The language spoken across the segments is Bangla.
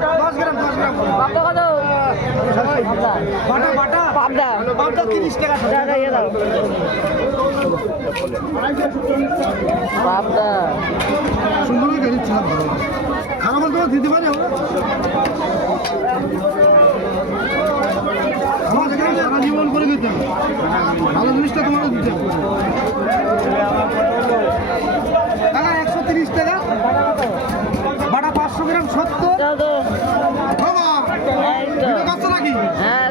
পাবদা কত? পাবদা 30 টাকা। পাবদা সুন্দর দিচ্ছি খারাপ বলতে দিতে পারি আমরা আমার এখানে সারা জীবন করে দিতে হবে ভালো জিনিসটা তোমাকে দিতে হবে টাকা 130 টাকা বাটা 500 গ্রাম 70 নাকি হ্যাঁ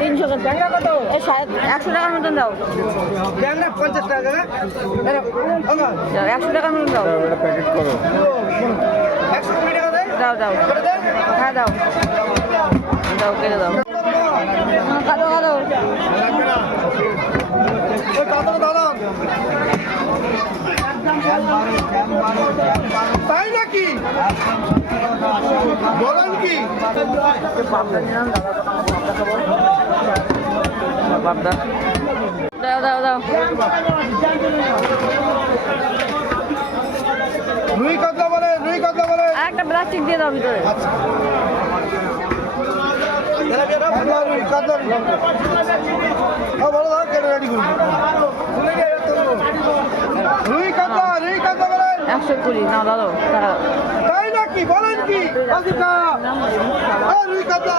300 টাকা কত? 100 টাকার মতন দাও। 50 টাকা 100 টাকার মতন দাও। প্যাকেট করো 120 টাকা দাও দাও হ্যাঁ দাও দাও কেটে দাও। কালো কালো তাই নাকি বলেন কি পাবদা নিলাম পাবদা দাও দাও দাও। রুই কাতলা বলে আর একটা প্লাস্টিক দিয়ে দাও ভিতরে। রুই কাতলা বলো কেটে রেডি করুন রুই কাতলা বলে 120 নাও দাও টাকা। তাই নাকি বলেন কি রুই কাতলা